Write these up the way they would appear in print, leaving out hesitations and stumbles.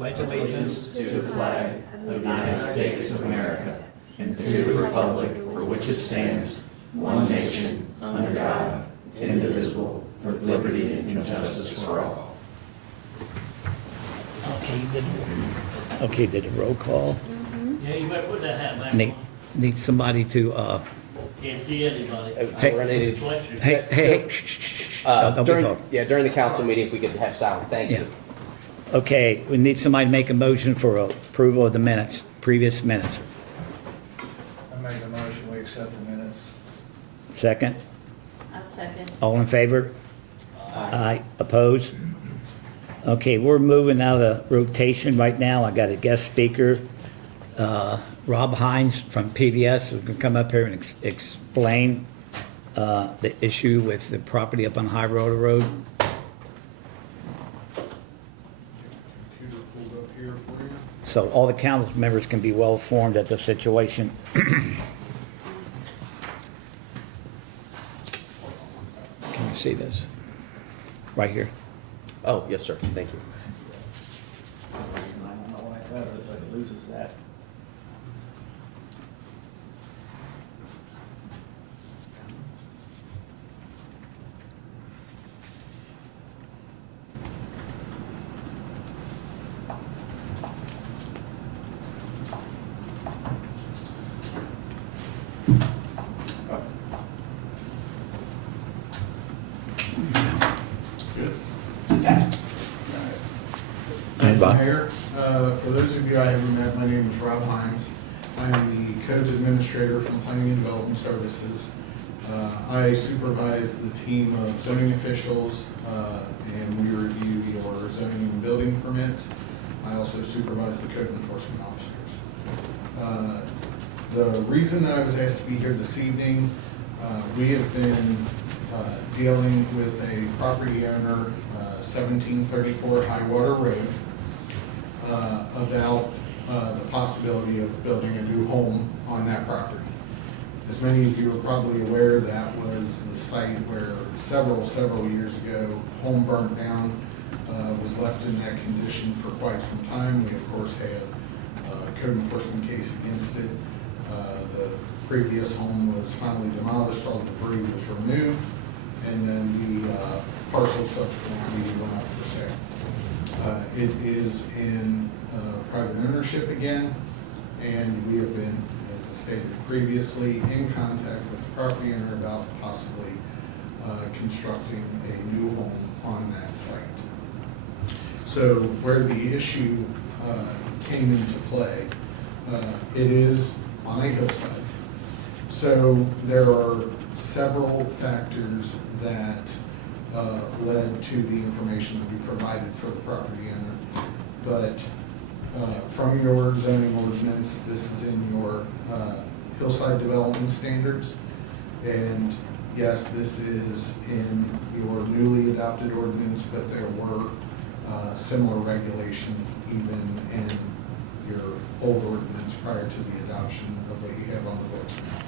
pledge allegiance to the flag of the United States of America and to the republic for which it stands, one nation, under God, indivisible, with liberty and justice for all. Okay, did a roll call. Yeah, you better put that hat back Need, on. need somebody to, Can't see anybody. Hey, Reflection. hey, shh, shh, shh. Don't be During, talking. yeah, during the council meeting, if we could have silence, thank Yeah. you. Okay, we need somebody to make a motion for approval of the minutes, previous minutes. I make a motion, we accept the minutes. Second, I second. all in favor? Aye. Opposed? Okay, we're moving out of the rotation right now. I got a guest speaker, Rob Hines from PBS, who can come up here and explain the issue with the property up on High Road Road. Computer pulled up here for you. So all the council members can be well informed of the situation. Can you see this? Right here. Oh, yes, sir, thank you. I don't know why that is, it loses that. Hi, Bob. Mayor, for those of you I haven't met, my name is Rob Hines. I am the Codes Administrator from Planning and Development Services. I supervise the team of zoning officials, and we review your zoning and building permits. I also supervise the code enforcement officers. The reason I was asked to be here this evening, we have been dealing with a property owner, 1734 High Water Road, about the possibility of building a new home on that property. As many of you are probably aware, that was the site where several years ago, home burnt down, was left in that condition for quite some time. We, of course, had a code enforcement case against it. The previous home was finally demolished, all the debris was removed, and then the parcel subsequently went up for sale. It is in private ownership again, and we have been, as I stated previously, in contact with the property owner about possibly constructing a new home on that site. So where the issue came into play, it is on a hillside. So there are several factors that led to the information that we provided for the property owner. But from your zoning ordinance, this is in your hillside development standards. And yes, this is in your newly adopted ordinance, but there were similar regulations even in your old ordinance prior to the adoption of what you have on the books now.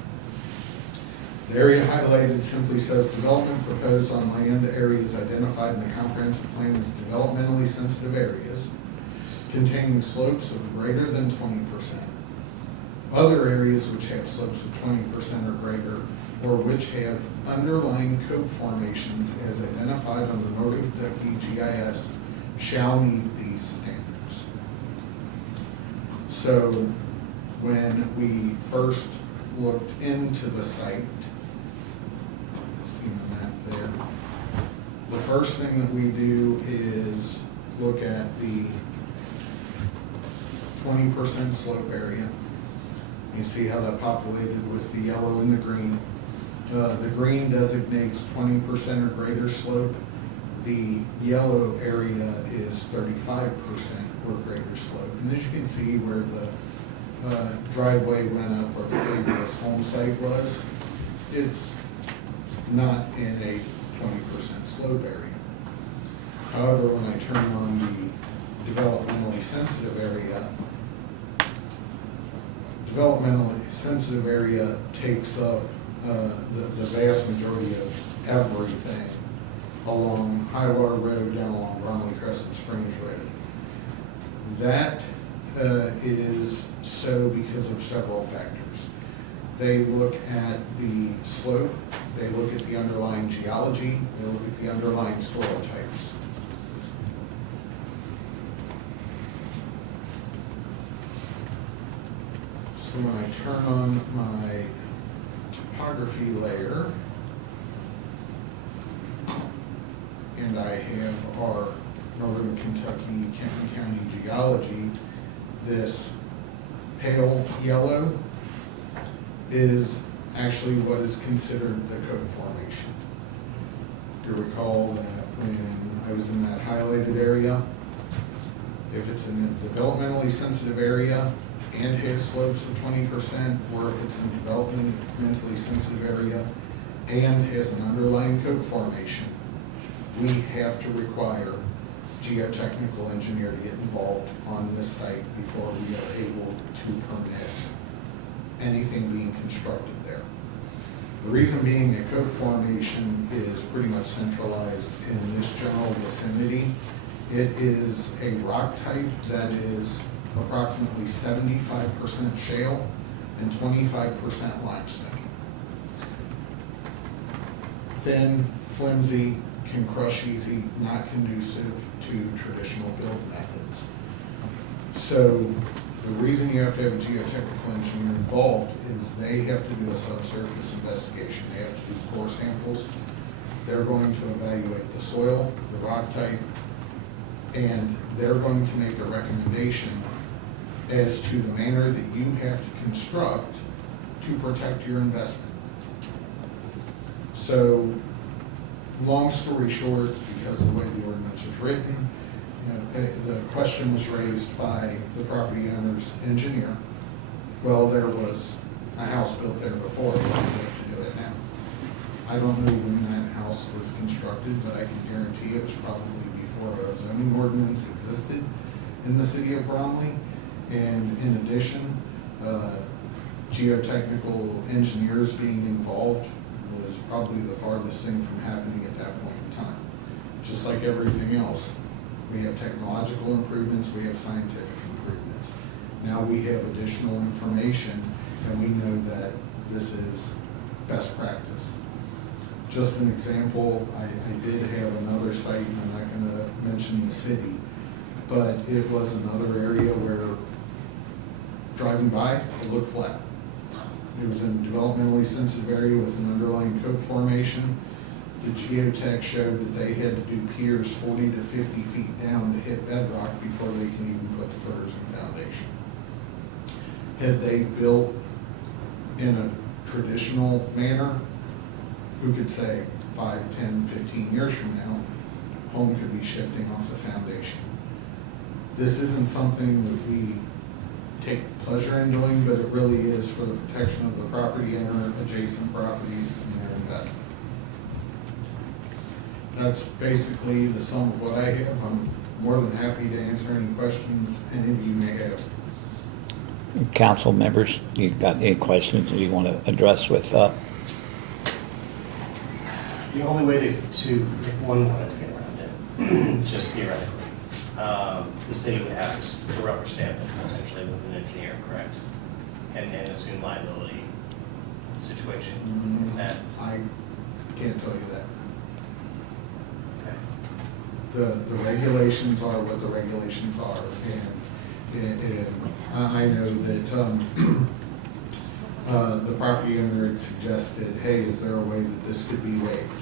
The area highlighted simply says development proposed on land areas identified in the comprehensive plan as developmentally sensitive areas containing slopes of greater than 20%. Other areas which have slopes of 20% or greater, or which have underlying cope formations as identified on the Northern Kentucky GIS shall meet these standards. So when we first looked into the site, see the map there, the first thing that we do is look at the 20% slope area. You see how that populated with the yellow and the green. The green designates 20% or greater slope. The yellow area is 35% or greater slope. And as you can see where the driveway went up or the previous home site was, it's not in a 20% slope area. However, when I turn on the developmentally sensitive area, takes up the vast majority of everything along High Water Road, down along Bromley Crescent Springs Road. That is so because of several factors. They look at the slope, they look at the underlying geology, they look at the underlying soil types. So when I turn on my topography layer, and I have our Northern Kentucky Canton County geology, this pale yellow is actually what is considered the code formation. You recall that when I was in that highlighted area, if it's in a developmentally sensitive area and has slopes of 20%, or if it's in a developmentally sensitive area and has an underlying code formation, we have to require geotechnical engineer to get involved on this site before we are able to permit anything being constructed there. The reason being a code formation is pretty much centralized in this general vicinity. It is a rock type that is approximately 75% shale and 25% limestone. Thin, flimsy, can crush easy, not conducive to traditional build methods. So the reason you have to have a geotechnical engineer involved is they have to do a subsurface investigation. They have to do core samples. They're going to evaluate the soil, the rock type, and they're going to make a recommendation as to the manner that you have to construct to protect your investment. So, long story short, because of the way the ordinance is written, the question was raised by the property owner's engineer. Well, there was a house built there before, so we have to do it now. I don't know when that house was constructed, but I can guarantee it was probably before a zoning ordinance existed in the city of Bromley. And in addition, geotechnical engineers being involved was probably the farthest thing from happening at that point in time. Just like everything else, we have technological improvements, we have scientific improvements. Now we have additional information, and we know that this is best practice. Just an example, I did have another site, and I'm not going to mention the city, but it was another area where driving by, it looked flat. It was in a developmentally sensitive area with an underlying code formation. The geotech showed that they had to do piers 40 to 50 feet down to hit bedrock before they can even put the footers and foundation. Had they built in a traditional manner, who could say 5, 10, 15 years from now, home could be shifting off the foundation. This isn't something that we take pleasure in doing, but it really is for the protection of the property owner, adjacent properties, and their investment. That's basically the sum of what I have. I'm more than happy to answer any questions any of you may have. Council members, you got any questions you want to address with? The only way to if one wanted to get around it, just theoretically, the city would have to rubber stamp it essentially with an engineer, correct? And assume liability situation. Is that? I can't tell you that. Okay. The regulations are what the regulations are, and I know that the property owner had suggested, hey, is there a way that this could be waived?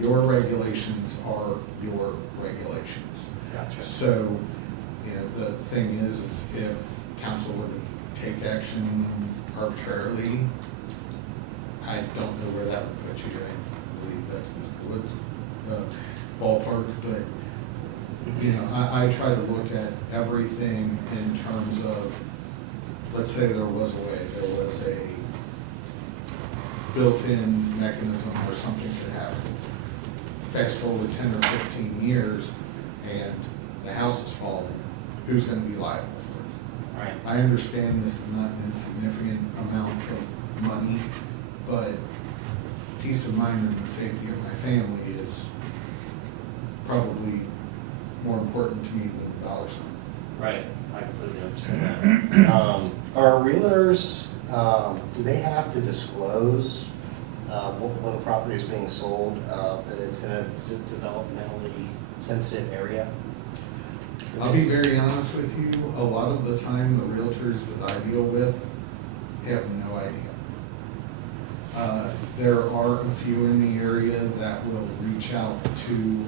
Your regulations are your regulations. Gotcha. So, the thing is if council were to take action arbitrarily, I don't know where that would put you. I believe that's Mr. Wood's ballpark, but I try to look at everything in terms of, let's say there was a way, there was a built-in mechanism where something could happen. Fast forward 10 or 15 years and the house is falling, who's going to be liable for it? Right. I understand this is not an insignificant amount of money, but peace of mind and the safety of my family is probably more important to me than the dollar sign. Right, I completely understand that. Are realtors, do they have to disclose when a property is being sold, that it's in a developmentally sensitive area? I'll be very honest with you, a lot of the time, the realtors that I deal with have no idea. There are a few in the area that will reach out to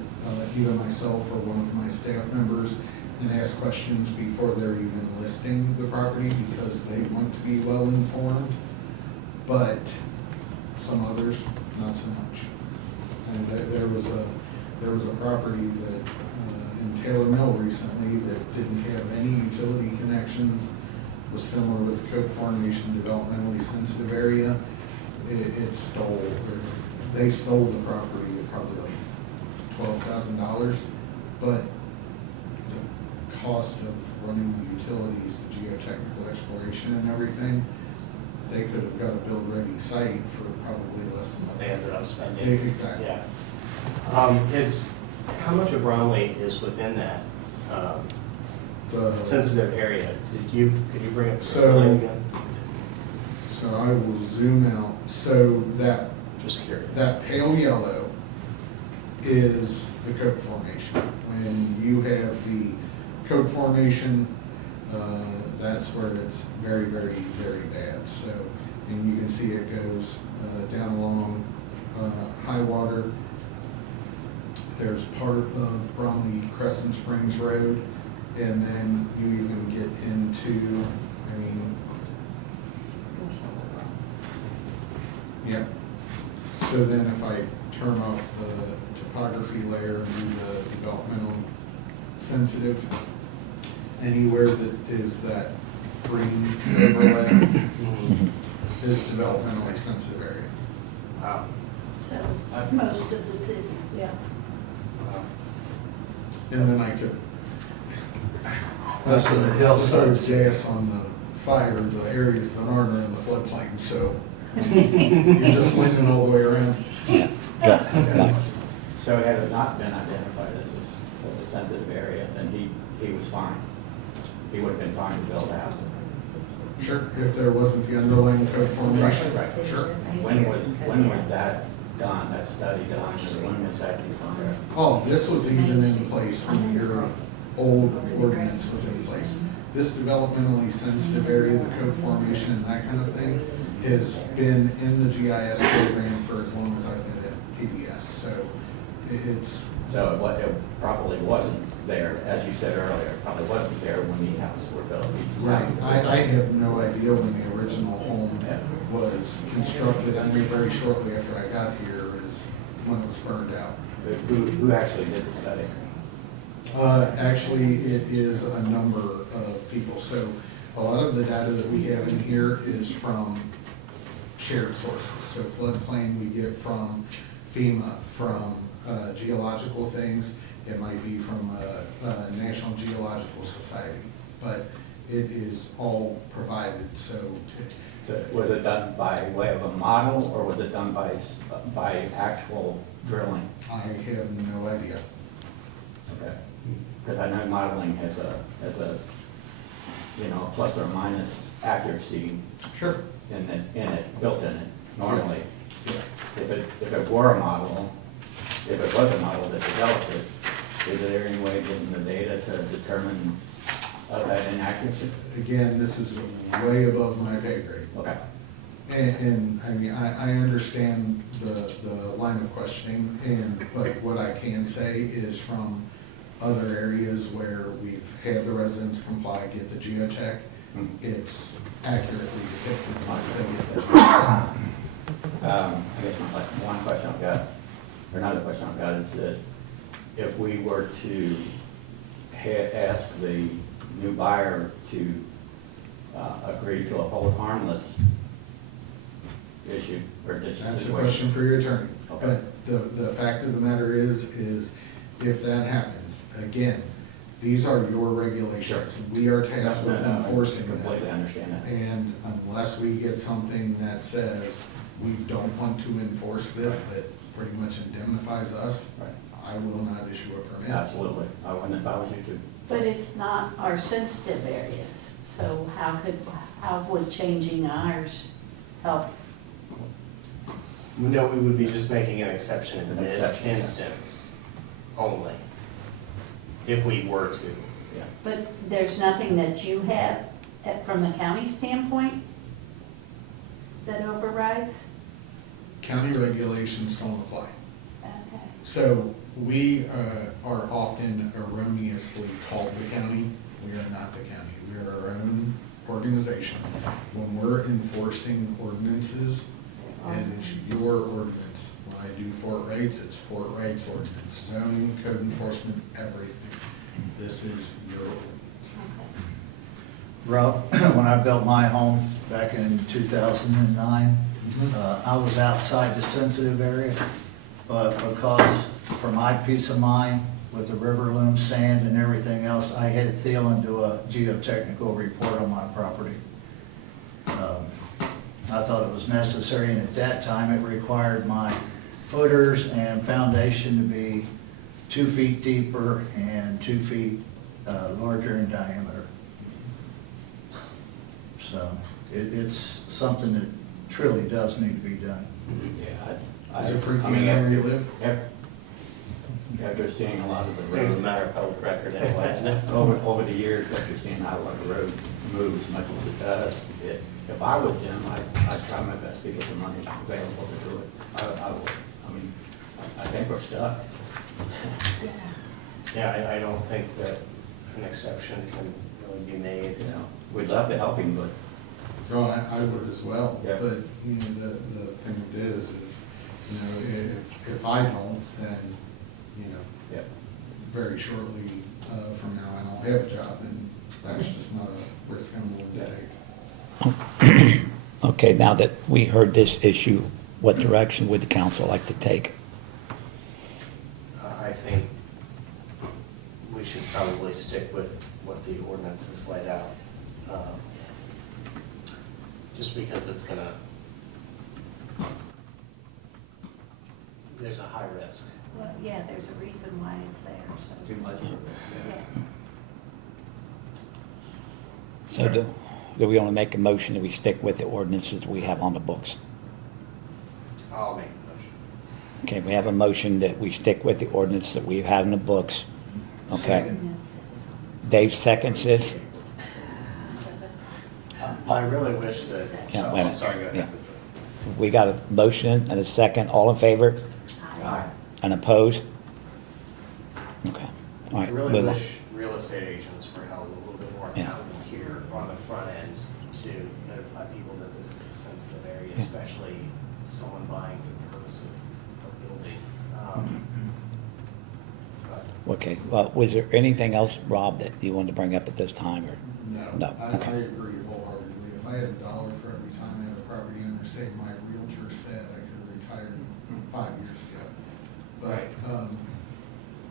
either myself or one of my staff members and ask questions before they're even listing the property because they want to be well informed. But some others, not so much. And there was a property that in Taylor Mill recently that didn't have any utility connections, was similar with the Coke Formation developmentally sensitive area. They stole the property at probably like $12,000, but the cost of running the utilities, the geotechnical exploration and everything, they could have got a build-ready site for probably less than what They ended up spending. Exactly. Yeah. How much of Bromley is within that sensitive area? Could you bring up the So- line again? So I will zoom out. So that Just curious. That pale yellow is the Coke Formation. When you have the Coke Formation, that's where it's very, very, very bad. So, and you can see it goes down along high water. There's part of Bromley Crescent Springs Road, and then you even get into, Yep. So then if I turn off the topography layer and do the developmental sensitive, anywhere that is that green overlay is developmentally sensitive area. Wow. So, most of the city, yeah. And then I could. Most of the hills sort are- of gas on the fire, the areas that aren't in the floodplain, so you're just winning all the way around. So had it not been identified as a sensitive area, then he was fine. He would have been fine to build a house. Sure, if there wasn't the underlying Coke Formation. Right. Sure. When was that done, that study done, or when was that there? Oh, this was even in place when your old ordinance was in place. This developmentally sensitive area, the Coke Formation and that kind of thing, has been in the GIS program for as long as I've been at PBS, so it's, So it probably wasn't there, as you said earlier, it probably wasn't there when these houses were built. These right, houses were I built. have no idea when the original home was constructed. I knew very shortly after I got here is when it was burned out. Who actually did the study? Actually, it is a number of people. So a lot of the data that we have in here is from shared sources. So floodplain we get from FEMA, from geological things. It might be from National Geological Society, but it is all provided. So So was it done by way of a model, or was it done by actual drilling? I have no idea. Okay. Because I know modeling has a plus or minus accuracy Sure. built in it normally. Yeah. If it were a model, if it was a model that developed it, is there any way of getting the data to determine that inaccuracy? Again, this is way above my pay grade. Okay. And I mean, I understand the line of questioning, but what I can say is from other areas where we've had the residents comply, get the geotech, it's accurately depicted once they get the geotech. I guess one question I've got, or another question I've got is that if we were to ask the new buyer to agree to a hold harmless issue or just That's a situation. question for your attorney. Okay. But the fact of the matter is if that happens, again, these are your regulations. We are tasked with enforcing I completely them. understand that. And unless we get something that says we don't want to enforce this, that pretty much indemnifies us, Right. I will not issue a permit. Absolutely. I wouldn't if I was you too. But it's not our sensitive areas, so how would changing ours help? No, we would be just making an exception in An this exception, yeah. instance only, if we were to. Yeah. But there's nothing that you have from a county standpoint that overrides? County regulations don't apply. Okay. So we are often erroneously called the county. We are not the county. We are our own organization. When we're enforcing ordinances, and it's your ordinance. When I do Fort Wright's, it's Fort Wright's ordinance. Zoning, code enforcement, everything. This is your ordinance. Rob, when I built my home back in 2009, I was outside the sensitive area, but because for my peace of mind, with the river loom, sand and everything else, I had Thielen do a geotechnical report on my property. I thought it was necessary, and at that time, it required my footers and foundation to be 2 feet deeper and 2 feet larger in diameter. So it's something that truly does need to be done. Yeah. Is it I freaking mean, out where you live? After seeing a lot of the I think it's a roads, matter of public record anyway. over the years, after seeing how like a road moves as much as it does, if I was him, I'd try my best to get the money available to do it. I would. I mean, I think we're stuck. Yeah, I don't think that an exception can really be made. You know, we'd love to help him, but Oh, I would as well. Yeah. But, you know, the thing is, you know, if I don't, then, you know, yeah. very shortly from now, I don't have a job, and that's just not a risk I'm willing to take. Okay, now that we heard this issue, what direction would the council like to take? I think we should probably stick with what the ordinance has laid out. Just because it's gonna, there's a high risk. Well, yeah, there's a reason why it's there, so. Too much of it. So do we want to make a motion that we stick with the ordinances we have on the books? I'll make the motion. Okay, we have a motion that we stick with the ordinance that we have in the books. Okay, Dave seconds this. I really wish that, Yeah, oh, wait a I'm minute. sorry, go Yeah. ahead. We got a motion and a second. All in favor? Aye. And opposed? Okay, all I right. really move on. wish real estate agents were held a little bit more Yeah. accountable here on the front end to notify people that this is a sensitive area, Yeah. especially someone buying for the purpose of building. But Okay, well, was there anything else, Rob, that you wanted to bring up at this time, or? No, No, I okay. agree wholeheartedly. If I had a dollar for every time I had a property owner say my realtor said I could have retired 5 years ago. Right. But,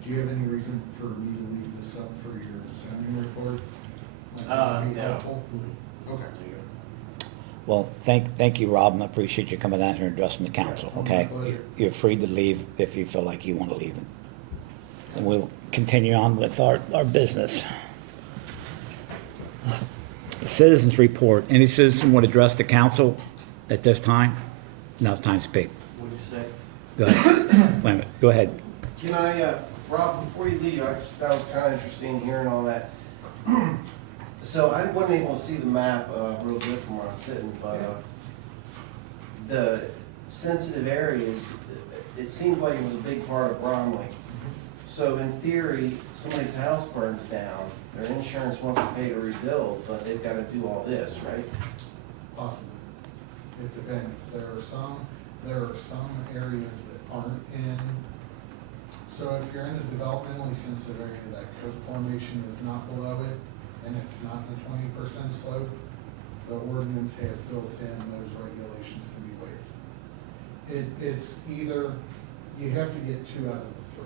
do you have any reason for me to leave this up for your zoning report? Might that be no. helpful? Okay. Well, thank you, Rob, and I appreciate you coming down here and addressing the council, Yeah, my okay? pleasure. You're free to leave if you feel like you want to leave. And we'll continue on with our business. Citizens report. Any citizen want to address the council at this time? Now it's time to speak. What did you say? Go ahead. Wait a minute, go ahead. Can I, Rob, before you leave, that was kind of interesting hearing all that. So I wasn't able to see the map real good from where I'm sitting, but the sensitive areas, it seems like it was a big part of Bromley. So in theory, somebody's house burns down, their insurance wants to pay to rebuild, but they've got to do all this, right? Possibly. It depends. There are some areas that aren't in. So if you're in a developmentally sensitive area, that code formation is not below it, and it's not in the 20% slope, the ordinance has built in those regulations can be waived. It's either, you have to get 2 out of the 3.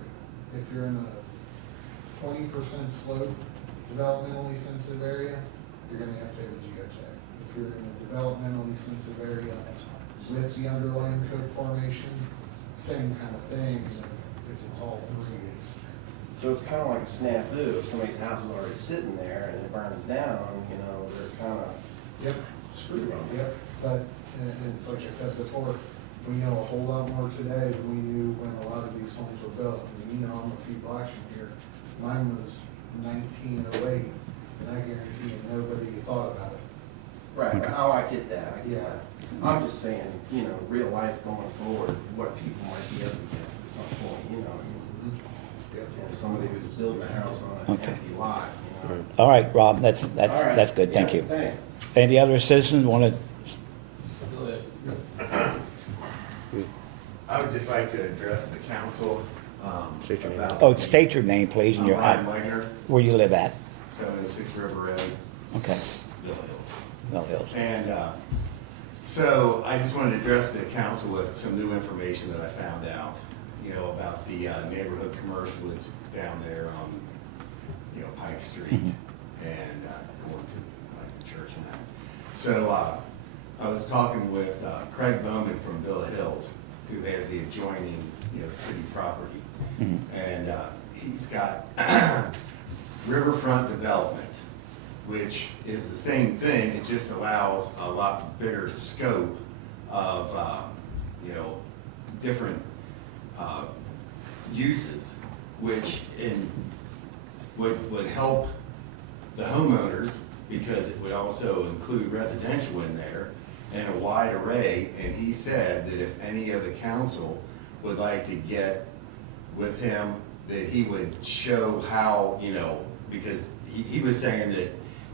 If you're in a 20% slope, developmentally sensitive area, you're gonna have to have a geotech. If you're in a developmentally sensitive area with the underlying code formation, same kind of thing. If it's all 3, it's So it's kind of like a snafu, if somebody's house is already sitting there and it burns down, you know, they're kind of Yep. screwed on it. Yep, but, and it's like I said before, we know a whole lot more today than we knew when a lot of these homes were built. I mean, you know, I'm a few blocks from here, mine was 1908, and I guarantee you, nobody thought about it. Right, oh, I get that, I get Yeah. that. I'm just saying, you know, real life going forward, what people might be up against at some point, you know. Yep. And somebody who's building a house on an Okay. empty lot, you know. All right, Rob, that's All right. that's good, thank Yeah, you. Thanks. Any other citizens want to, Go ahead. I would just like to address the council State your name. about. oh, state your name, please, and I'm your, Ryan Wagner, where you live at. 706 River Road, Okay, Mill Hills. Mill Hills. And so I just wanted to address the council with some new information that I found out, you know, about the neighborhood commercial that's down there on, you know, Pike Street and going to like the church and that. So I was talking with Craig Bowman from Villa Hills, who has the adjoining, you know, city property. And he's got riverfront development, which is the same thing, it just allows a lot bigger scope of, you know, different uses, which would help the homeowners, because it would also include residential in there and a wide array. And he said that if any of the council would like to get with him, that he would show how, you know, because he was saying that,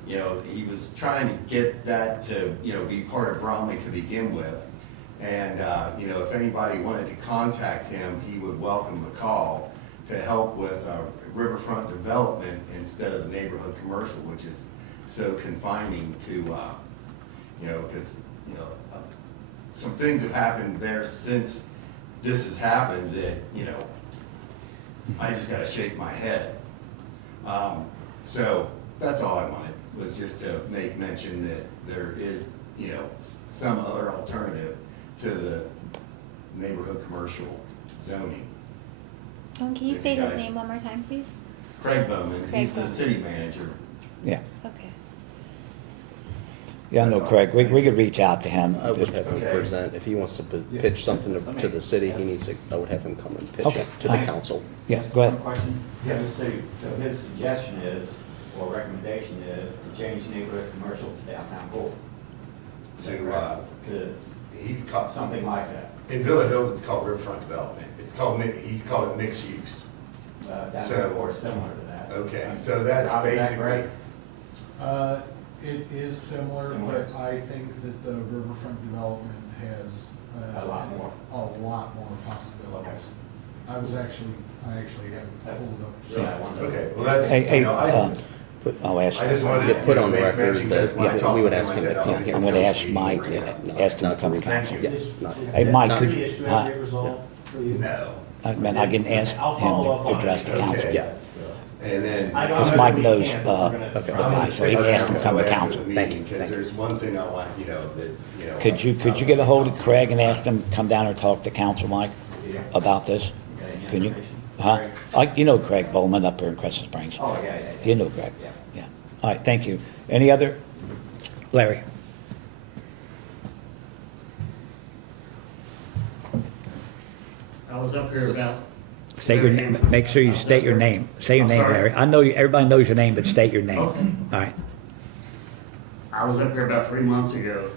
you know, he was trying to get that to, you know, be part of Bromley to begin with. And, you know, if anybody wanted to contact him, he would welcome the call to help with riverfront development instead of the neighborhood commercial, which is so confining to, you know, because, you know, some things have happened there since this has happened that, you know, I just gotta shake my head. So that's all I wanted, was just to make mention that there is, you know, some other alternative to the neighborhood commercial zoning. Can you If state you his guys- name one more time, please? Craig Bowman, Craig he's the Bowman. city manager. Yeah, Okay. yeah, I know That's all. Craig, we could reach out to him. I would have him Okay. present, if he wants to pitch something to the city, he needs to, I would have him come and pitch Okay. it to the Alright. council. Yeah, go ahead. One question? Yes. So his suggestion is, or recommendation is, to change neighborhood commercial to downtown core. To He's called, something like that. in Villa Hills, it's called riverfront development. It's called, he's called it mixed use. Downtown So- core is similar to that. Okay, so that's Rob, is that basically, correct? It is similar, Similar. but I think that the riverfront development has. A lot more. A lot more possibilities. I actually have That's, pulled up. yeah, I wanted to. okay, well, that's, Hey, you know, I'll ask, I just wanted Get to put on make record mention, because that when I we talked would to him, ask I him said, to I'll come get here. the I'm gonna ask council Mike, meeting. ask him to Not come to to council. Thank you. Hey, Mike, Not- could, Issue huh? have resolved for you? No, I mean, I can ask I'll him follow up to on address it. the council. Okay. Yeah. and then. I don't Because know Mike if we knows, can, but we're gonna- Okay. the guy, so he can ask him to come to council. Thank you. Because there's one thing I want, you know, that, you know. Could you get a hold of Craig and ask him to come down and talk to council, Mike, about this? Got any Can you, information? huh? You know Craig Bowman up here in Crescent Springs. Oh, yeah. You know Greg? Yeah. Yeah. All right, thank you. Any other? Larry? I was up here about. State your name, make sure you state your name. Say your I'm name, sorry? Larry. I know you, everybody knows your name, but state your name. Okay. All right. I was up here about 3 months ago,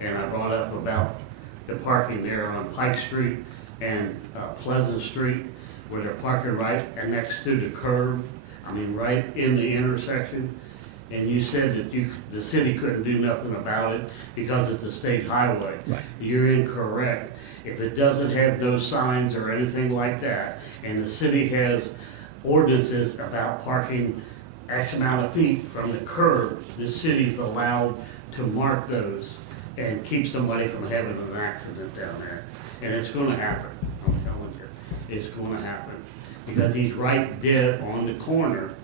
and I brought up about the parking there on Pike Street and Pleasant Street, where they're parking right next to the curb, I mean, right in the intersection. And you said that the city couldn't do nothing about it because it's a state highway. Right. You're incorrect. If it doesn't have those signs or anything like that, and the city has ordinances about parking X amount of feet from the curb, the city's allowed to mark those and keep somebody from having an accident down there. And it's gonna happen, I'm telling you, it's gonna happen. Because he's right dead on the corner,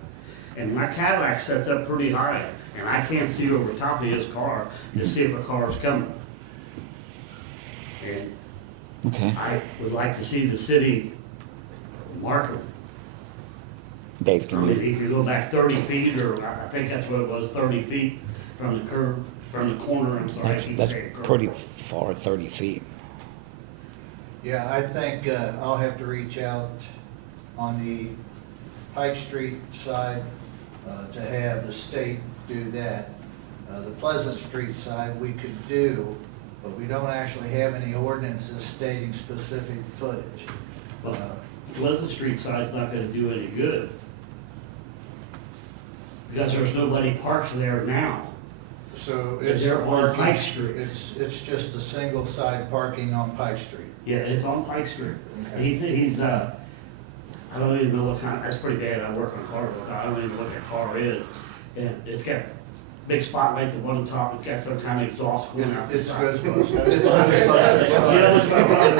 and my Cadillac sets up pretty high, and I can't see over top of his car to see if a car's coming. And Okay. I would like to see the city mark them. Dave, I can mean, you? you could go back 30 feet, or I think that's what it was, 30 feet from the curb, from the corner, I'm sorry. I keep That's saying curb. pretty far, 30 feet. Yeah, I think I'll have to reach out on the Pike Street side to have the state do that. The Pleasant Street side we could do, but we don't actually have any ordinances stating specific footage. Well, Pleasant Street side's not gonna do any good. Because there's nobody parks there now. So it's They're on parking- Pike Street. It's just a single side parking on Pike Street. Yeah, it's on Pike Street. Okay. He's, I don't even know what kind, that's pretty bad, I work on cars, I don't even know what that car is. And it's got big spotlight, the one on top, it's got some kind of exhaust going out. the It's side. Ghostbusters. You know what's going on?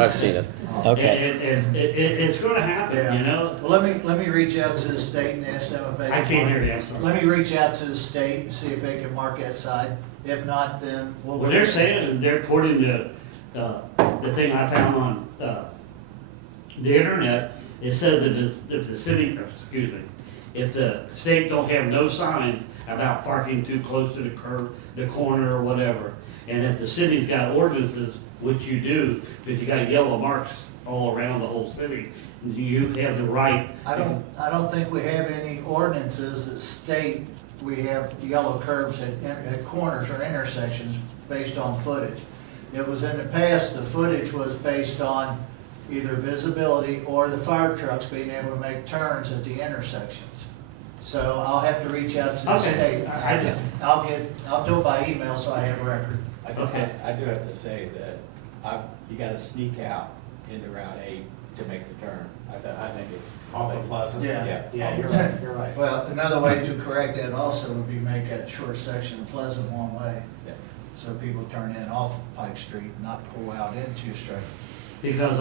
I've seen it. Okay. And it's gonna happen, you know? Well, let me reach out to the state and ask them if they. I can't hear you, I'm sorry. Let me reach out to the state and see if they can mark that side. If not, then we'll. Well, they're saying, and they're according to, the thing I found on, the internet, it says if the city, excuse me, if the state don't have no signs about parking too close to the curb, the corner or whatever, and if the city's got ordinances, which you do, because you got yellow marks all around the whole city, you have the right. I don't think we have any ordinances that state we have yellow curbs at corners or intersections based on footage. It was in the past, the footage was based on either visibility or the fire trucks being able to make turns at the intersections. So I'll have to reach out to the Okay. state. I- I'll do it by email so I have a record. Okay. I do have to say that you gotta sneak out into Route 8 to make the turn. I think it's. Off of Pleasant? Yeah. Yeah, you're right, you're right. Well, another way to correct that also would be make that short section of Pleasant one way. Yeah. So people turn in off of Pike Street, not pull out into Straight. Because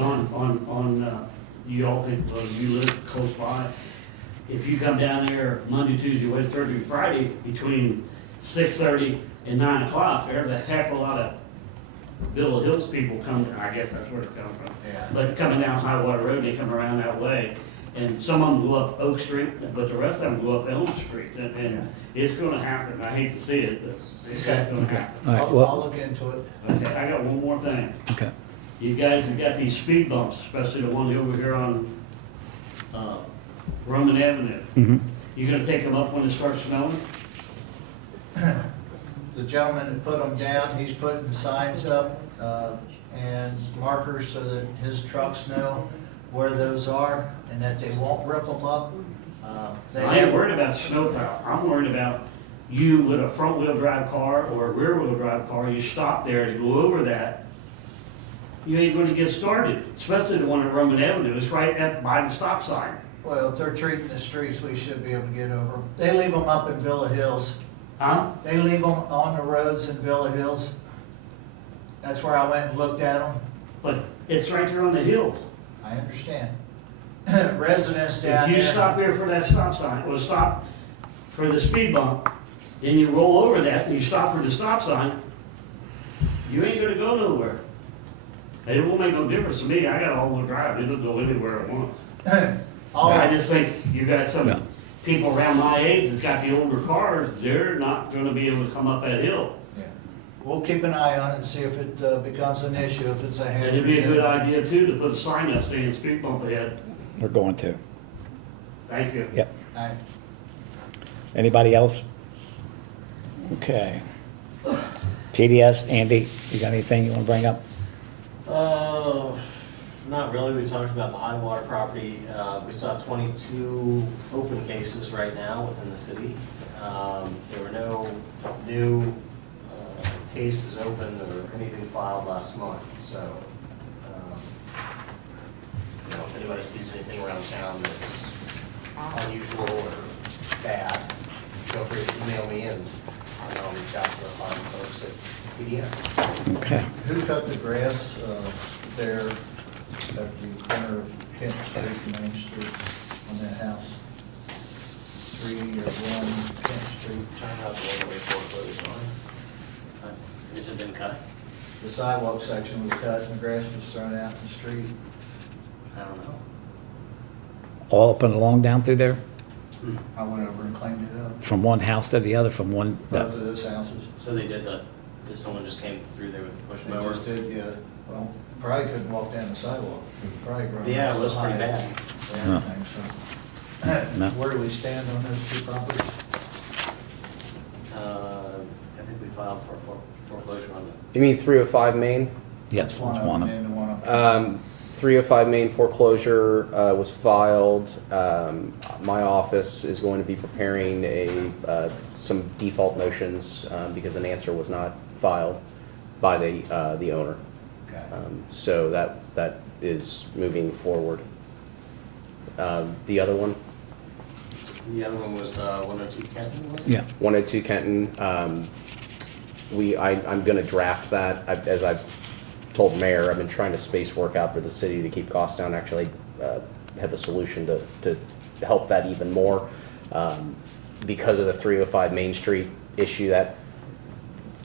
you all people, you live close by, if you come down there Monday, Tuesday, Wednesday, Thursday, Friday, between 6:30 and 9 o'clock, there's a heck of a lot of Villa Hills people come, I guess that's where it's coming from. Yeah. But coming down Highwater Road, they come around that way, and some of them go up Oak Street, but the rest of them go up Elm Street, and it's gonna happen, I hate to see it, but it's gonna happen. All right, I'll well, look into it. Okay, I got one more thing. okay. You guys have got these speed bumps, especially the one over here on, Roman Avenue. Mhm. You gonna take them up when it starts snowing? The gentleman that put them down, he's putting signs up and markers so that his trucks know where those are and that they won't rip them up. I ain't worried about snowplow. I'm worried about you with a front-wheel drive car or a rear-wheel drive car, you stop there to go over that, you ain't gonna get started, especially the one at Roman Avenue. It's right up by the stop sign. Well, if they're treating the streets, we should be able to get over them. They leave them up in Villa Hills. Huh? They leave them on the roads in Villa Hills. That's where I went and looked at them. But it's right there on the hill. I understand. Residents down If there. you stop here for that stop sign, or stop for the speed bump, then you roll over that and you stop for the stop sign, you ain't gonna go nowhere. It won't make no difference to me. I got all-wheel drive. It'll go anywhere it wants. All I right. just think you got Yeah. some people around my age that's got the older cars, they're not gonna be able to come up that hill. Yeah. We'll keep an eye on it and see if it becomes an issue, if it's a hazard. It'd be a good idea too to put a sign up saying speed bump ahead. We're going to. Thank you. Yep. All right. Anybody else? Okay. PDS, Andy, you got anything you want to bring up? Not really, we talked about the high water property, we saw 22 open cases right now within the city. There were no new cases open or anything filed last month, so, if anybody sees anything around town that's unusual or bad, feel free to email me and I'll reach out to the fine folks at PDF. Okay. Who cut the grass there at the corner of Kent Street and Main Street on that house? 3 or 1 Kent Street. Talking about the one that we foreclosed on. Has it been cut? The sidewalk section was cut and the grass was thrown out in the street. I don't know. all up and along down through there? I went over and cleaned it up, From one house to the other, from one, both of those houses. So they did someone just came through there with the push They mower? just did, yeah, well, probably couldn't walk down the sidewalk, probably grown. Yeah, it so was pretty high bad. and everything, so. No. Where do we stand on those two properties? I think we filed for foreclosure on You mean 305 Main? yes, One it's up one and of them. then the one up. 305 Main foreclosure was filed. My office is going to be preparing some default motions because an answer was not filed by the owner. Okay. So that is moving forward. The other one, The other one was 102 Kenton, was it? Yeah, 102 Kenton. I'm going to draft that. As I've told Mayor, I've been trying to space work out for the city to keep costs down. Actually, have a solution to help that even more. Because of the 305 Main Street issue, that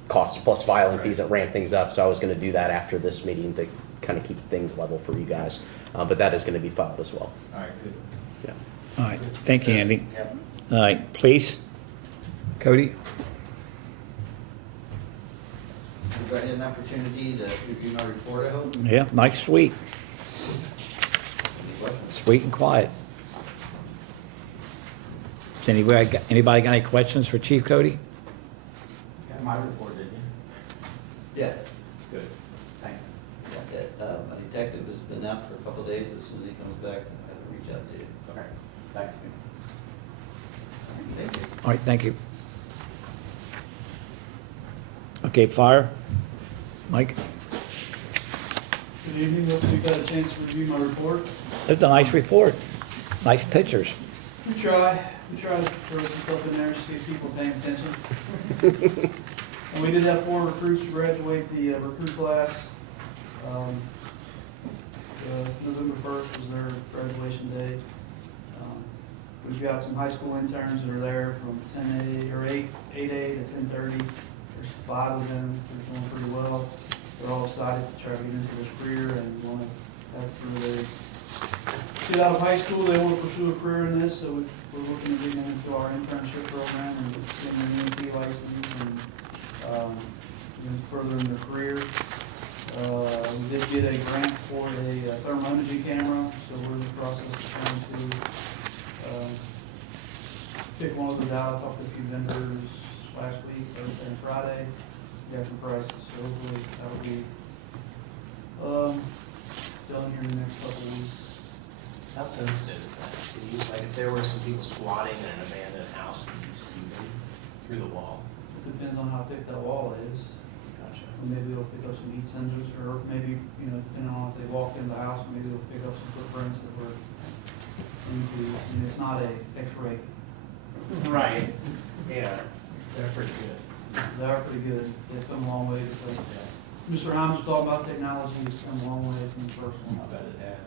costs plus filing fees that ramp things up. So I was going to do that after this meeting to kind of keep things level for you guys. But that is going to be filed as well. All right, good. Yeah. all right, thank you, Andy. Yep. All right, police, Cody? Have I had an opportunity to review my report, I hope? Yeah, nice, sweet, sweet and quiet. Does anybody got any questions for Chief Cody? Got my report, did you? Yes, Good, thanks. got that. My detective has been out for a couple of days, but as soon as he comes back, I have to reach out to you. Okay, thanks. Thank you. All right, thank you. Okay, fire, Mike? Good evening, hope you've had a chance to review my report. It's a nice report, nice pictures. We try to throw some stuff in there to see if people are paying attention. And we did have 4 recruits graduate the recruit class. November 1st was their graduation day. We've got some high school interns that are there from 8A to 10:30. There's 5 of them, they're doing pretty well. They're all excited to try to get into this career and want to, after they get out of high school, they want to pursue a career in this, so we're looking to get them into our internship program and extend their EMT license and further in their career. We did get a grant for a thermal imaging camera, so we're in the process of trying to pick one of those out. I talked to a few vendors last week, Thursday and Friday, got some prices, so hopefully that'll be done here in the next couple of weeks. How sensitive is that? Can you, like, if there were some people squatting in an abandoned house, could you see them through the wall? It depends on how thick that wall is. Gotcha. Maybe it'll pick up some heat sensors, or maybe, depending on if they walked in the house, maybe it'll pick up some footprints that were into, it's not a X-ray. Right, yeah, they're pretty good. They are pretty good. They've come a long way. Because Mr. Himes was talking about technology, it's come a long way from the first one. I bet it has.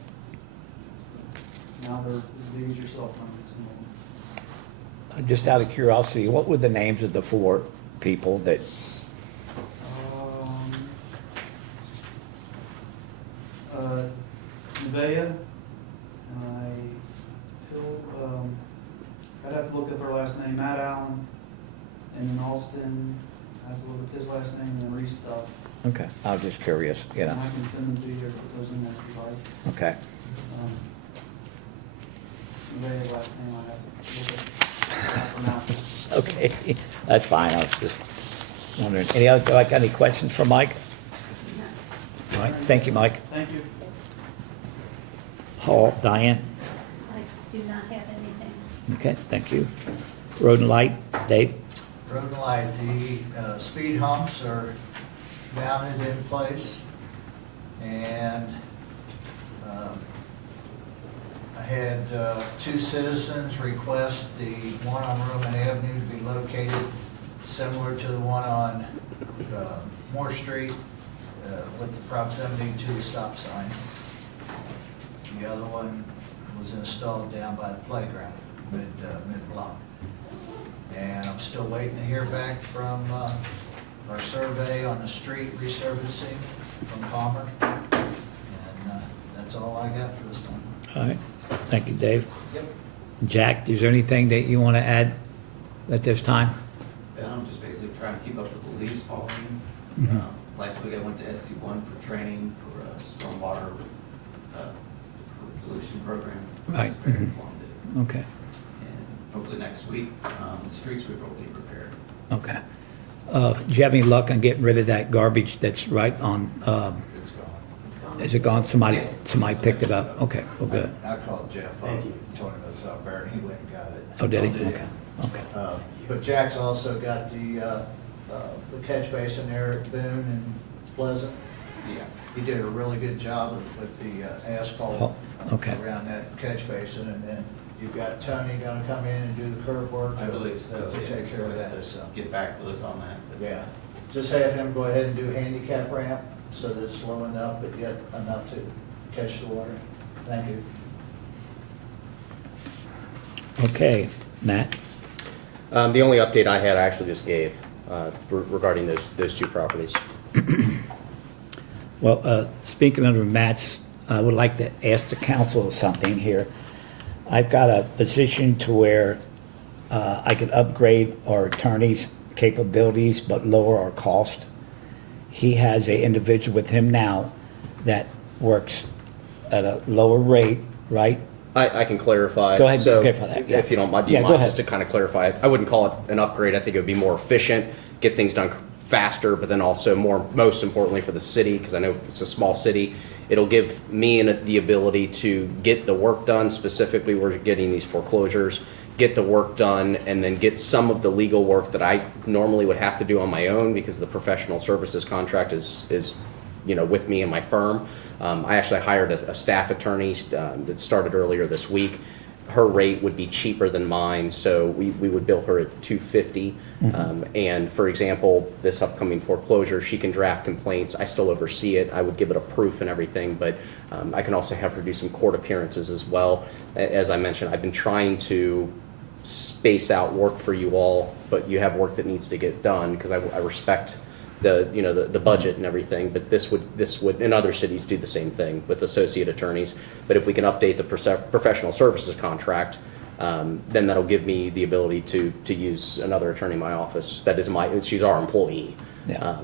Now they're as big as your cell phone. Some of them. Just out of curiosity, what were the names of the 4 people that, Nevaeh, I'd have to look up her last name, Matt Allen, and then Alston, I have to look up his last name, and then Reese Duff. okay, I was just curious, you And know, I can send them to you or put those in there if you like. okay. Nevaeh's last name, I have to look up, how to pronounce it. Okay, that's fine, I was just wondering. Any questions for Mike? All right, thank you, Mike. Thank you. Hall, Diane? I do not have anything. Okay, thank you. Road and light, Dave? Road and light, the speed humps are mounted in place, and I had 2 citizens request the one on Roman Avenue to be located similar to the one on Moore Street with the proximity to the stop sign. The other one was installed down by the playground, mid-block. And I'm still waiting to hear back from our survey on the street resurfacing from Palmer. And that's all I got for this time. All right, Thank you, Dave. Yep. Jack, is there anything that you want to add at this time? I'm just basically trying to keep up with the leaves falling. Mhm. Last week I went to ST1 for training for a stormwater pollution program. Right. Very Mhm. informative. Okay, And hopefully next week, the street sweeper will be prepared. okay. Do you have any luck on getting rid of that garbage that's right on, It's gone. is it gone? Somebody picked it up? Okay, well, good. I called Jeff, Thank you. told him it was out there, and he went and got it. Oh, did he? Okay, okay. But Jack's also got the catch basin there at Boone and Pleasant. Yeah. He did a really good job with the asphalt Oh, okay. around that catch basin, and then you've got Tony gonna come in and do the curb work. I believe so. To yeah. take care of So that, it's to so. Get back with us on that. but- Yeah, just have him go ahead and do handicap ramp, so that it's low enough, but yet enough to catch the water. Thank you. Okay, Matt? The only update I had, I actually just gave regarding those two properties. Well, speaking under Matt's, I would like to ask the council something here. I've got a position to where I can upgrade our attorney's capabilities but lower our cost. He has a individual with him now that works at a lower rate, right? I can clarify. Go ahead and So, clarify that, yeah. If you don't mind, Yeah, go ahead. just to kind of clarify, I wouldn't call it an upgrade. I think it would be more efficient, get things done faster, but then also most importantly for the city, because I know it's a small city, it'll give me the ability to get the work done. Specifically, we're getting these foreclosures, get the work done, and then get some of the legal work that I normally would have to do on my own because the professional services contract is with me and my firm. I actually hired a staff attorney that started earlier this week. Her rate would be cheaper than mine, so we would bill her at $250. And for example, this upcoming foreclosure, she can draft complaints. I still oversee it. I would give it a proof and everything, but I can also have her do some court appearances as well. As I mentioned, I've been trying to space out work for you all, but you have work that needs to get done because I respect the budget and everything, but this would in other cities do the same thing with associate attorneys. But if we can update the professional services contract, then that'll give me the ability to use another attorney in my office. She's our employee. Yeah.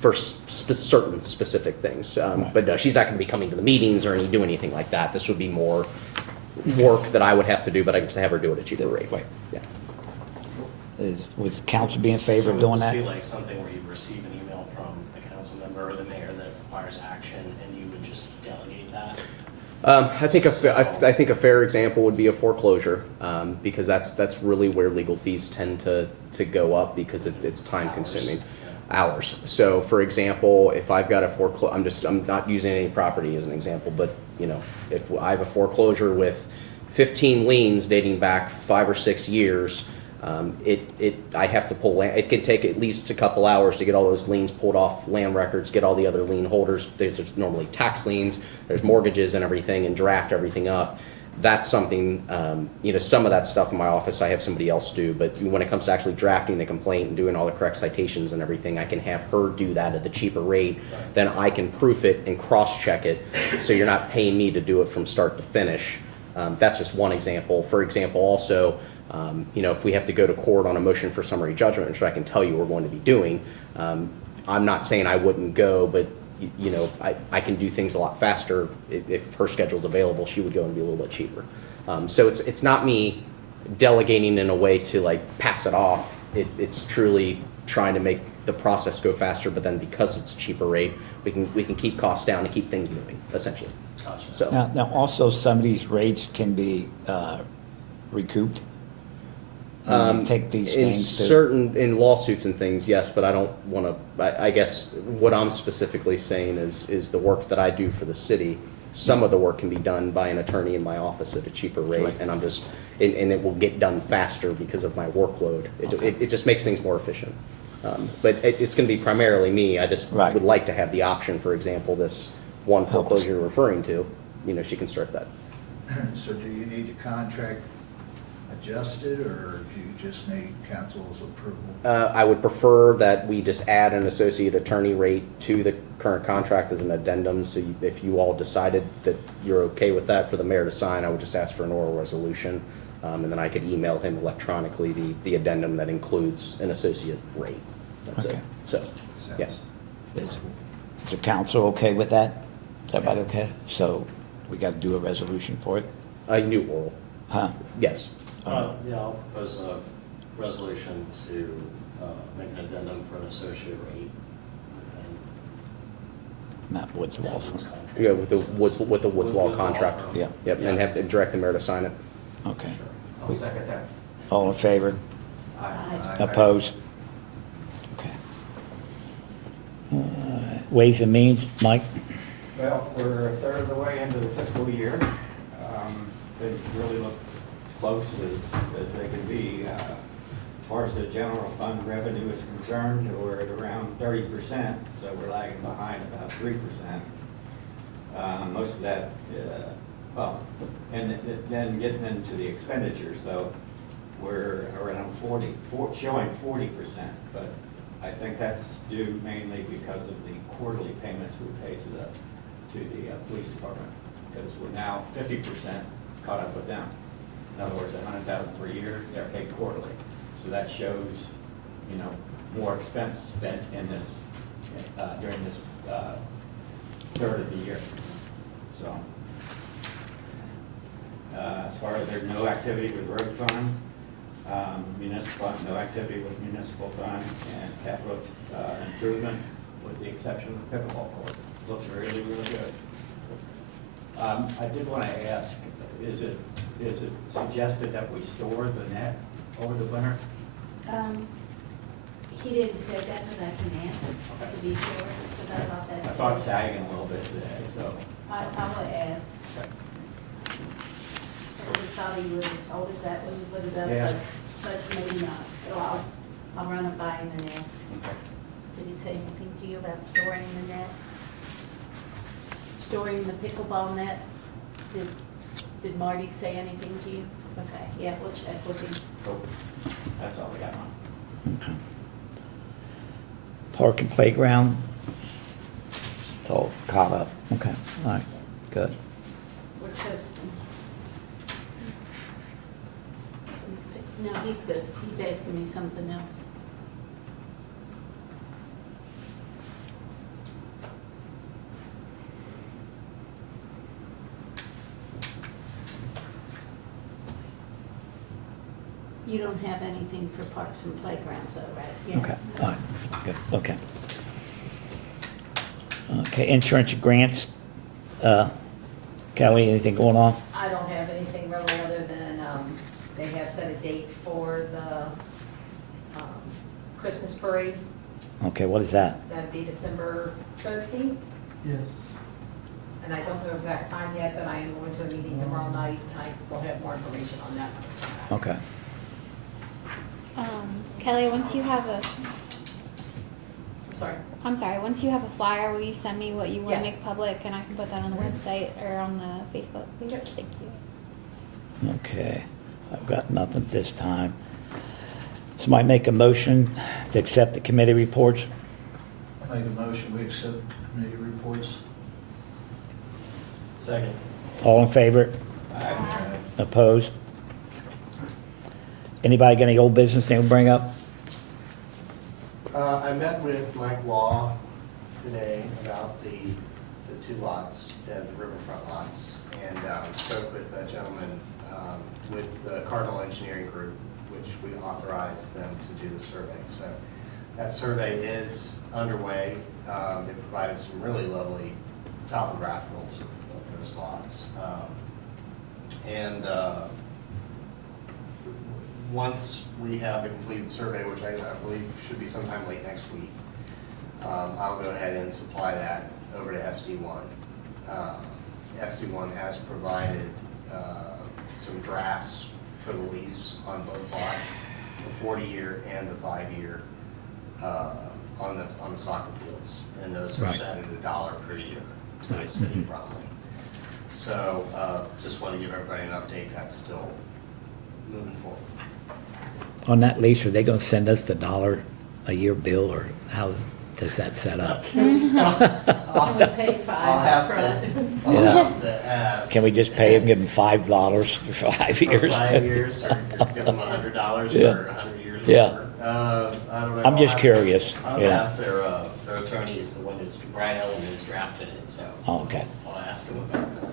For certain specific things. But no, she's not going to be coming to the meetings or do anything like that. This would be more work that I would have to do, but I can just have her do it at a cheaper rate. Right. Yeah. Would council be in favor of doing that? So would this be like something where you receive an email from the council member or the mayor that requires action and you would just delegate that? I think a fair example would be a foreclosure, because that's really where legal fees tend to go up because it's time consuming. Hours. So for example, if I've got a foreclosure, I'm not using any property as an example, but if I have a foreclosure with 15 liens dating back 5 or 6 years, I have to pull land. It can take at least a couple hours to get all those liens pulled off land records, get all the other lien holders. There's normally tax liens, there's mortgages and everything, and draft everything up. That's something, some of that stuff in my office I have somebody else do, but when it comes to actually drafting the complaint and doing all the correct citations and everything, I can have her do that at the cheaper rate. Then I can proof it and cross-check it, so you're not paying me to do it from start to finish. That's just one example. For example, also, if we have to go to court on a motion for summary judgment, which I can tell you we're going to be doing, I'm not saying I wouldn't go, but I can do things a lot faster. If her schedule's available, she would go and be a little bit cheaper. So it's not me delegating in a way to like pass it off. It's truly trying to make the process go faster, but then because it's a cheaper rate, we can keep costs down and keep things moving, essentially. Gotcha. So Now also some of these rates can be recouped. Take these things in lawsuits and things, yes, but I don't want to. I guess what I'm specifically saying is the work that I do for the city. Some of the work can be done by an attorney in my office at a cheaper rate, Right. and I'm just and it will get done faster because of my workload. It just makes things more efficient. But it's going to be primarily me. I just Right. would like to have the option. For example, this one foreclosure you're referring to, she can start that. So do you need to contract adjusted, or do you just need council's approval? I would prefer that we just add an associate attorney rate to the current contract as an addendum, so if you all decided that you're okay with that for the mayor to sign, I would just ask for an oral resolution, and then I could email him electronically the addendum that includes an associate rate. That's it. Okay. So, yeah. Is the council okay with that? Is everybody okay? So we got to do a resolution for it? I knew oral. Huh? Yes. Yeah, I'll propose a resolution to make an addendum for an associate rate within Not Woods Law that Firm. Woods contract. Yeah, with the Woods Law Woods Law contract. firm. Yeah. Yep, and have to direct the mayor to sign it. Okay. I'll second that. All in favor? Aye. Opposed? Okay. Ways and Means, Mike? Well, we're a third of the way into the fiscal year. They really look close as they can be. As far as the general fund revenue is concerned, we're at around 30%, so we're lagging behind about 3%. Most of that, and then getting into the expenditures, though, we're around showing 40%, but I think that's due mainly because of the quarterly payments we pay to the police department, because we're now 50% caught up with them. In other words, $100,000 per year, they're paid quarterly. So that shows, more expense spent in this, during this third of the year. So, as far as there's no activity with road fund, municipal, no activity with municipal fund, and capital improvement, with the exception of the pickleball court. Looks really, really good. I did want to ask, is it suggested that we store the net over the winter? He didn't say that, but I can ask to be sure, because I thought that. I thought sagging a little bit today, so. I will ask. We thought he would have told us that when we put it up, Yeah. but maybe not, so I'll run it by him and ask. Okay. Did he say anything to you about storing the net? Storing the pickleball net? Did Marty say anything to you? Okay, yeah, we'll check with him. Cool. That's all we got on. Okay. Park and playground? It's all caught up. Okay, all right, good. We're toasting. No, he's good. He's asking me something else. You don't have anything for parks and playgrounds though, right? Yeah. Okay, all right, good, okay. Okay, insurance grants. Kelly, anything going on? I don't have anything really other than, they have set a date for the, Christmas parade. Okay, what is that? That'd be December 13th, Yes. and I don't know the exact time yet, but I am going to a meeting tomorrow night. I will have more information on that. Okay, Kelly, once you have I'm sorry. once you have a flyer, will you send me what you want Yeah. to make public, and I can put that on the website or on the Facebook page? Yep. Thank you. okay. I've got nothing this time. Somebody make a motion to accept the committee reports? Make a motion, we accept committee reports. Second. All in favor? Opposed? Anybody got any old business they will bring up? I met with Mike Law today about the two lots, the riverfront lots, and spoke with a gentleman with the Cardinal Engineering Group, which we authorized them to do the survey. So that survey is underway. They provided some really lovely topographicals of those lots. Once we have the completed survey, which I believe should be sometime late next week, I'll go ahead and supply that over to SD1. SD1 has provided some drafts for the lease on both lots, the 40-year and the 5-year on the soccer fields, and those are Right. set at $1 per year to the city of Bromley. So just want to give everybody an update. That's still moving forward. On that lease, are they gonna send us the $1 a year bill, or how does that set up? And we pay I'll $5 have upfront. to, I'll Yeah. have to ask. Can we just pay them, give them $5 for 5 For years? 5 years, or give them $100 Yeah. for 100 years? or Yeah. whatever? I don't know. I'm just I'll have- curious, I'll yeah. ask their attorney is the one that's, Brian Ellen is drafting it, so. Oh, okay. I'll ask him about that.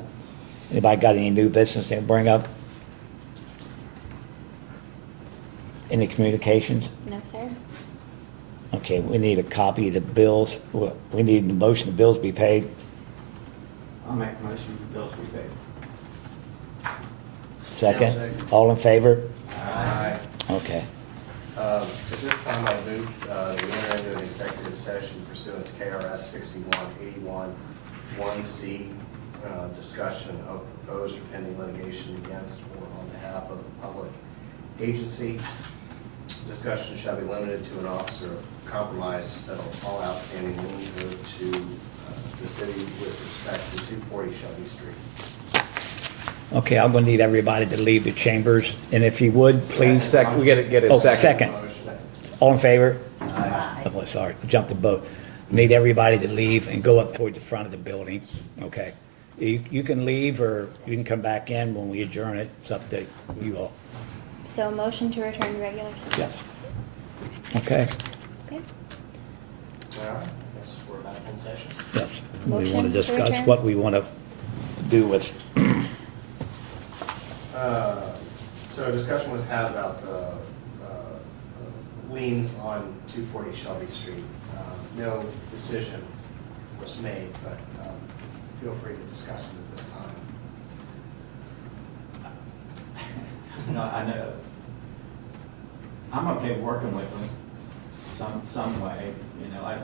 Anybody got any new business they bring up? Any communications? No, sir. Okay, we need a copy of the bills. We need the motion the bills be paid. I'll make a motion for bills to be paid. Second? Second. All in favor? Aye. Okay. At this time, I move, we enter into an executive session pursuant to KRS 6181 1C, discussion of proposed or pending litigation against or on behalf of a public agency. Discussion shall be limited to an officer of compromise to settle all outstanding liens owed to the city with respect to 240 Shelby Street. Okay, I'm gonna need everybody to leave the chambers, and if you would, please. We gotta get a Oh, second. second. Motion. All in favor? Aye. Oh, sorry, jumped the boat. Need everybody to leave and go up toward the front of the building, okay? You can leave, or you can come back in when we adjourn it. It's up to you all. So motion to return to regular session. Yes. Okay, Okay. All right, I guess we're back in session. yes. We Motion want to to discuss adjourn? what we want to do with, So discussion was had about the liens on 240 Shelby Street. No decision was made, but feel free to discuss it at this time. No, I know. I'm okay working with them some way, you know, I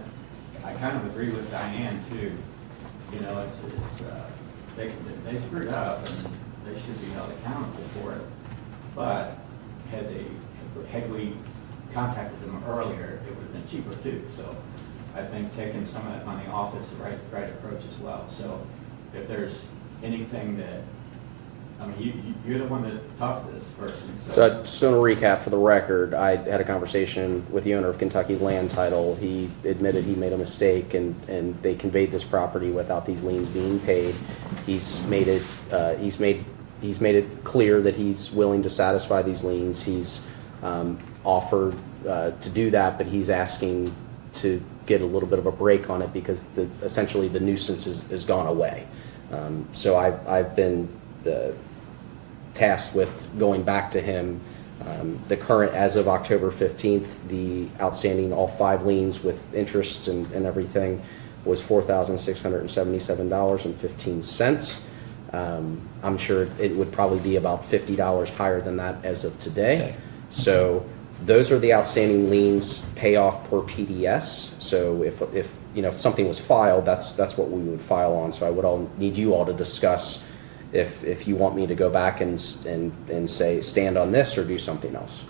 kind of agree with Diane too. You know, they screwed up and they should be held accountable for it. But had we contacted them earlier, it would have been cheaper too. So I think taking some of that money off is the right approach as well. So if there's anything that, I mean, you're the one that talked to this person, So I just want to recap for the record. I had a conversation with the owner of Kentucky Land Title. He admitted he made a mistake and they conveyed this property without these liens being paid. He's made it clear that he's willing to satisfy these liens. He's offered to do that, but he's asking to get a little bit of a break on it because essentially the nuisance is gone away. So I've been tasked with going back to him. The current, as of October 15th, the outstanding, all 5 liens with interest and everything, was $4,677.15. I'm sure it would probably be about $50 higher than that as of today. Okay. So those are the outstanding liens payoff per PDS. So if something was filed, that's what we would file on. So I would need you all to discuss if you want me to go back and say stand on this or do something else.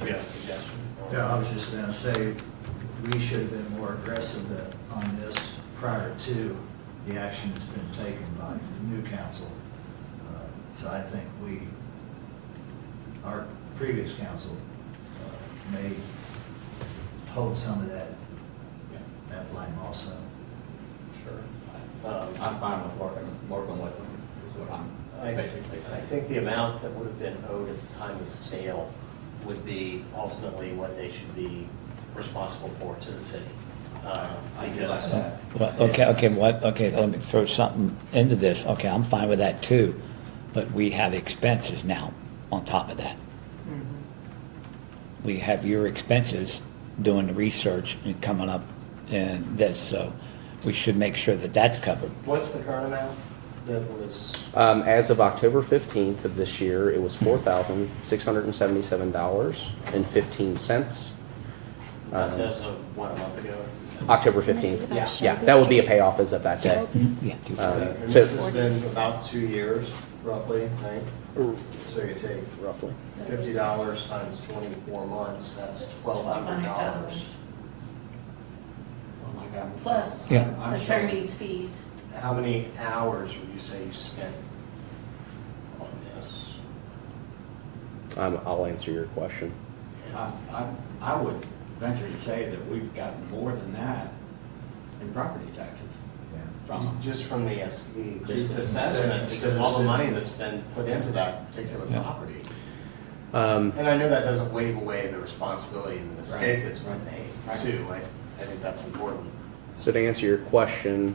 Do you have a suggestion? Yeah, I was just gonna say, we should have been more aggressive on this prior to the action that's been taken by the new council. So I think our previous council may hold some of that blame also. Sure. I'm fine with working with them, is what I'm basically I saying. think the amount that would have been owed at the time of sale would be ultimately what they should be responsible for to the city. I get Because that. well, okay, let me throw something into this. Okay, I'm fine with that too, but we have expenses now on top of that. We have your expenses doing the research and coming up and this, so we should make sure that that's covered. what's the current amount that was, As of October 15th of this year, it was $4,677.15. that's as of, what, a month ago? October And this is 15th. about Yeah, Shelby that would be a Street. payoff as of that day. Yeah, And So- this has been about 2 years, roughly, right? So you take Roughly. $50 times 24 months, that's $1,200. Oh my God. Plus Yeah. I'm sure. attorney's fees. How many hours would you say you spent I'll answer your question. I would venture to say that we've gotten more than that in property taxes from them. Just from the Just increased the assessment, because of all the money that's been put into that particular Yeah. property. Um, And I know that doesn't wave away the responsibility and the mistake Right. that's been made Right. too. I think that's important. So to answer your question,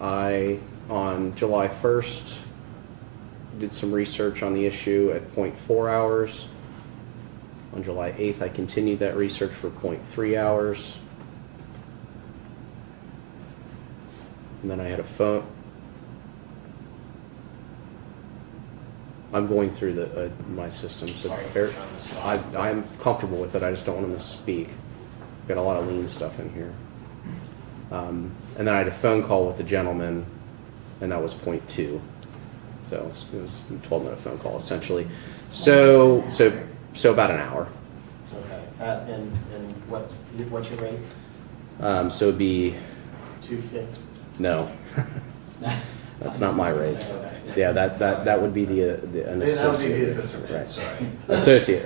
I, on July 1st, did some research on the issue at 0.4 hours. On July 8th, I continued that research for 0.3 hours. And then I had a phone. I'm going through my system, so Sorry to bear- put you on the spot. I'm comfortable with it, I just don't want to misspeak. Got a lot of lean stuff in here. And then I had a phone call with the gentleman, and that was 0.2. So it was a 12-minute phone call essentially. So about an hour. Okay, and what's your rate? So it'd be, 250? no, that's not my rate. Yeah, that would be an associate. That would be the assistant rate, Right. sorry. Associate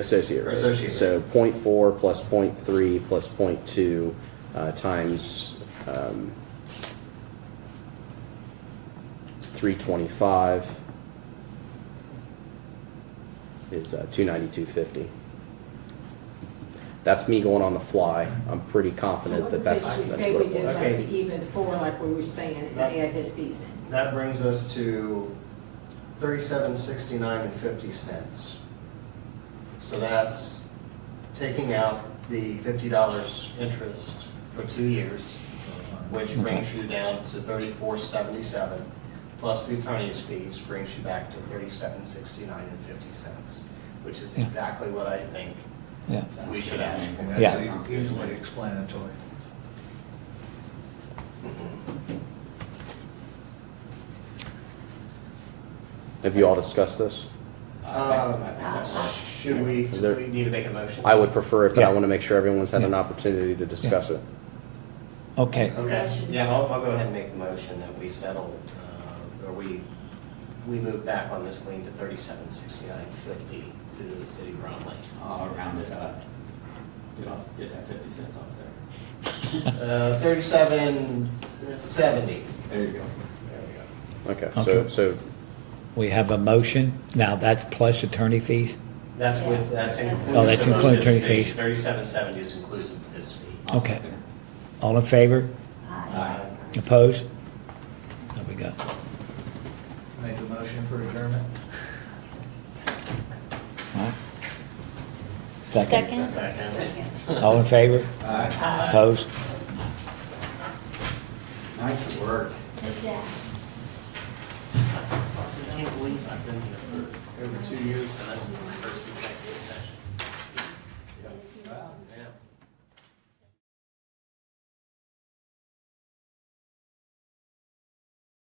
rate. Associate So 0.4 plus 0.3 plus 0.2 times 325 is 292.50. That's me going on the fly. I'm pretty confident that that's So what say we it did was. like Okay. even four, like we were saying, and That- add his fees in. That brings us to $37.69 and 50 cents. So that's taking out the $50 interest for 2 years, which brings you down to $34.77, plus the attorney's fees brings you back to $37.69 and 50 cents, which is Yeah. exactly what I think Yeah. we should ask for. And Yeah. that's usually explanatory. Have you all discussed this? Should we, Is there- we need to make a motion? I would prefer it, but I Yeah. want to make sure everyone's had an Yeah. opportunity to discuss it. Okay, Okay, yeah, I'll go ahead and make the motion that we settle, or we move back on this lien to $37.69.50 to the city of Bromley. I'll round it up. You know, get that 50 cents off there. $37.70. There you go. There we go. Okay, Okay. so we have a motion. Now that's plus attorney fees? That's with, that's inclusive Oh, that's of including his attorney fee. fees. $37.70 is inclusive of his fee. Okay. All in favor? Opposed? There we go. Make a motion for adjournment. All right. Second. Second. All in favor? Aye. Opposed? Nice work. I can't believe I've been here for over 2 years and this is the first executive session.